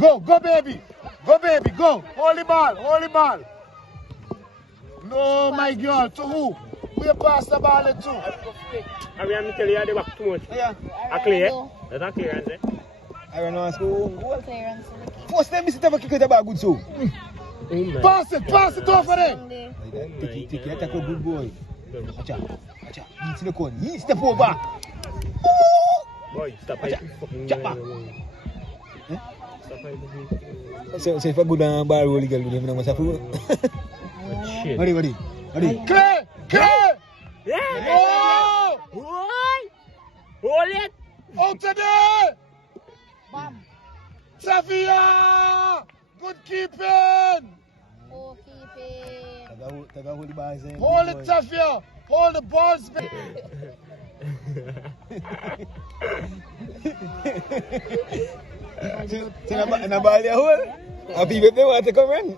Go, go baby. Go baby, go. Hold the ball, hold the ball. No, my girl, to who? We pass the ball to. I mean, I'm telling you, they work too much. Yeah. I clear. That's not clearance, eh? I don't know, school. Clearance. First time, Mr. Tava kick the ball good so. Pass it over there. Take it, attack a good boy. Acha. Eat the corner. Eat step over. Boy, stop it. So if I go down bar roll girl, we don't have to. Shit. Ready. Clear! Yeah! Oh! Hold it! Out of there! Bam. Tavia! Good keeping! Oh, keeping. Hold the ball. Hold it, Tavia! Hold the balls back! So na ball there hole. Happy if they want to come in.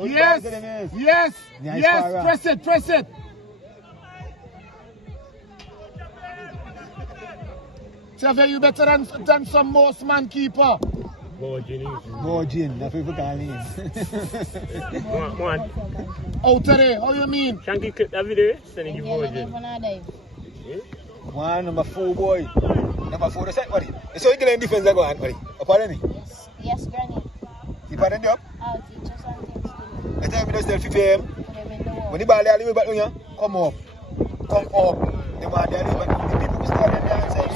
Yes! Press it! Tavia, you better than some most man keeper. Borgin, that's what we call him. Come on. Out of there, how you mean? Shanky clip that video, send it to Virgin. One, number 4 boy. Number 4 the set, buddy. So you get in defense, go on, buddy. Pardon me? Yes, Granny. You pardon the up? I'll teach you something to do. I tell me, don't 50 a.m. When the ball there, leave it back on you. Come up. The ball there, leave it back. The people stand there and say,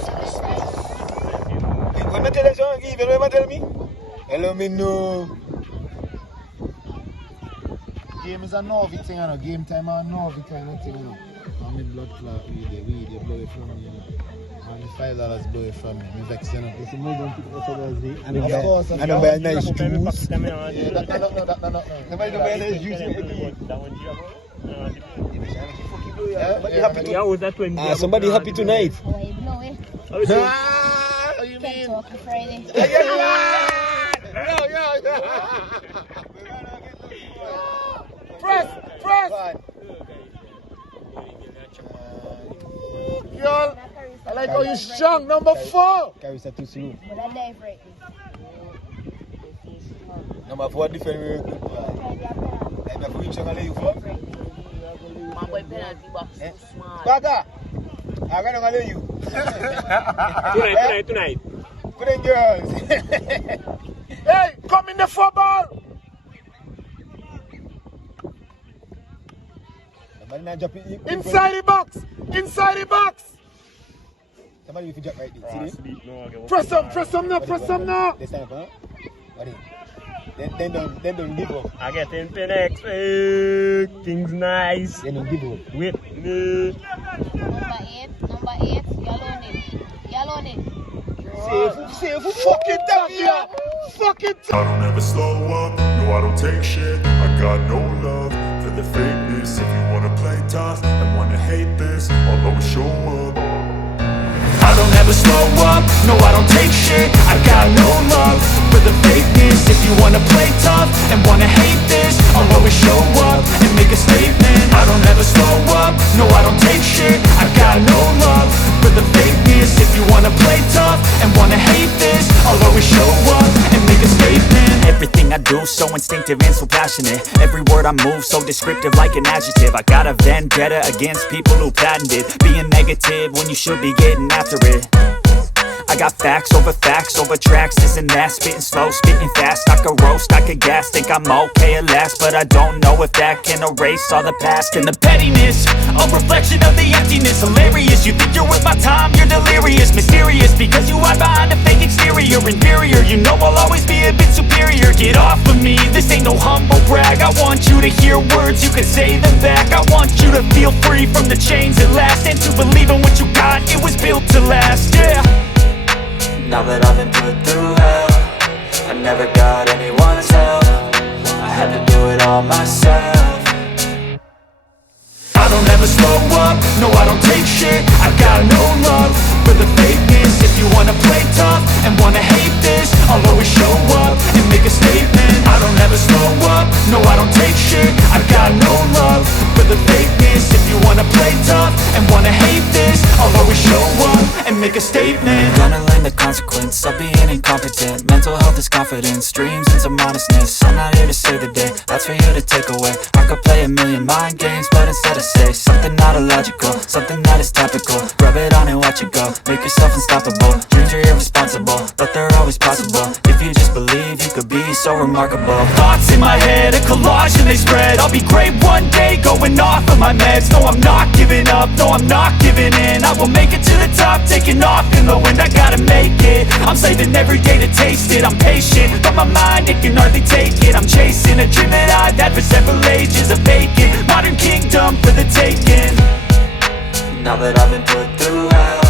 when I tell you something, you know what I tell me? Hello, me know. Game is a Novi thing, you know. Game time is a Novi kind of thing, you know. I'm in blood clot, we blow it from me, you know. And $5 blow it from me. Me vex, you know. It's a move on to the other day. Of course. I don't buy a nice juice. Yeah, that not. Nobody don't buy a nice juice. Yeah, was that 20? Somebody happy tonight. Oh, you blow it. How you mean? Kentucky Friday. Yeah. Press! Girl, I like how you strong. Number 4. Carries that too slow. But I die for it. Number 4 different very good. I'm a free channel you for. My boy penalty box too small. Sparta, I'm gonna allow you. Tonight. Good day, girls. Hey, come in the football. Inside the box. Somebody if you jump right there. See Press them now. this time, huh? Buddy. Then don't give up. I get in Phoenix. Things nice. Then don't give up. Wait. Number 8, yellow it. Safe. Fuck it down here. I don't ever slow up, no I don't take shit. I got no love for the fakeness. If you wanna play tough and wanna hate this, I'll always show up. I don't ever slow up, no I don't take shit. I got no love for the fakeness. If you wanna play tough and wanna hate this, I'll always show up and make a statement. I don't ever slow up, no I don't take shit. I got no love for the fakeness. If you wanna play tough and wanna hate this, I'll always show up and make a statement. Everything I do so instinctive and so passionate. Every word I move so descriptive like an adjective. I got a vendetta against people who patented being negative when you should be getting after it. I got facts over tracks, this and that. Spitting slow, spitting fast, I could roast, I could gas. Think I'm okay at last, but I don't know if that can erase all the past. And the pettiness, a reflection of the emptiness. Hilarious, you think you're worth my time, you're delirious. Mysterious, because you hide behind a fake exterior. Inferior, you know I'll always be a bit superior. Get off of me, this ain't no humble brag. I want you to hear words, you can say them back. I want you to feel free from the chains at last, and to believe in what you got, it was built to last, yeah. Now that I've been put through hell, I never got anyone's help. I had to do it all myself. I don't ever slow up, no I don't take shit. I got no love for the fakeness. If you wanna play tough and wanna hate this, I'll always show up and make a statement. I don't ever slow up, no I don't take shit. I got no love for the fakeness. If you wanna play tough and wanna hate this, I'll always show up and make a statement. Gonna learn the consequence of being incompetent. Mental health is confident. confidence, dreams and some honestness. I'm not here to save the day, that's for you to take away. I could play a million mind games, but instead I say something not illogical, something that is topical. Rub it on and watch it go, make yourself unstoppable. Dreams are irresponsible, but they're always possible. If you just believe, you could be so remarkable. Thoughts in my head, a collage and they spread. I'll be great one day, going off of my meds. No, I'm not giving up, no, I'm not giving in. I will make it to the top, taking off in the wind. I gotta make it, I'm saving every day to taste it. I'm patient, but my mind, it can hardly take it. I'm chasing a dream that I've had for several ages. A vacant, modern kingdom for the taking. Now that I've been put through hell,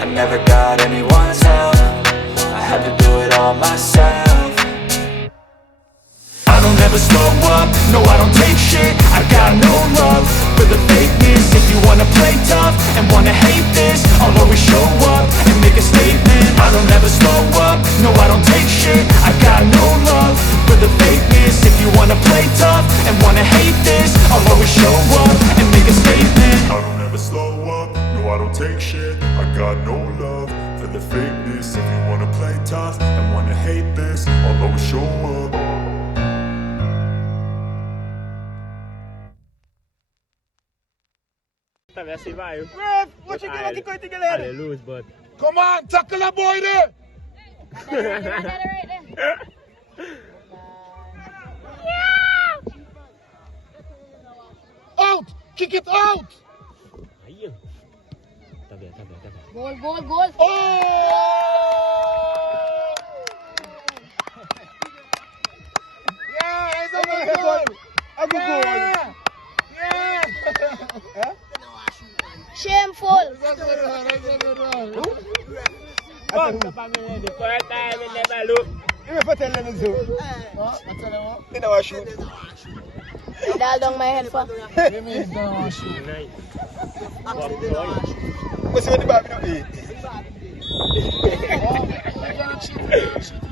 I never got anyone's help. I had to do it all myself. I don't ever slow up, no I don't take shit. I got no love for the fakeness. If you wanna play tough and wanna hate this, I'll always show up and make a statement. I don't ever slow up, no I don't take shit. I got no love for the fakeness. If you wanna play tough and wanna hate this, I'll always show up and make a statement. I don't ever slow up, no I don't take shit. I got no love for the fakeness. If you wanna play tough and wanna hate this, I'll always show up. Traverse vai. Ref, what you going to get I lose, but Come on, tackle a boy there. Out! Kick it out! aí. Tá bem. Goal, goal, goal. Oh! Yeah, it's a good goal. A good goal. Yeah. Shameful. That's a good one. Come, the family, the first time we never look. You may tell them so. What? I tell them what? They never shoot. Dal down my head for. You mean they don't want to shoot? Nice. What's with the baby? Oh, they're gonna cheat.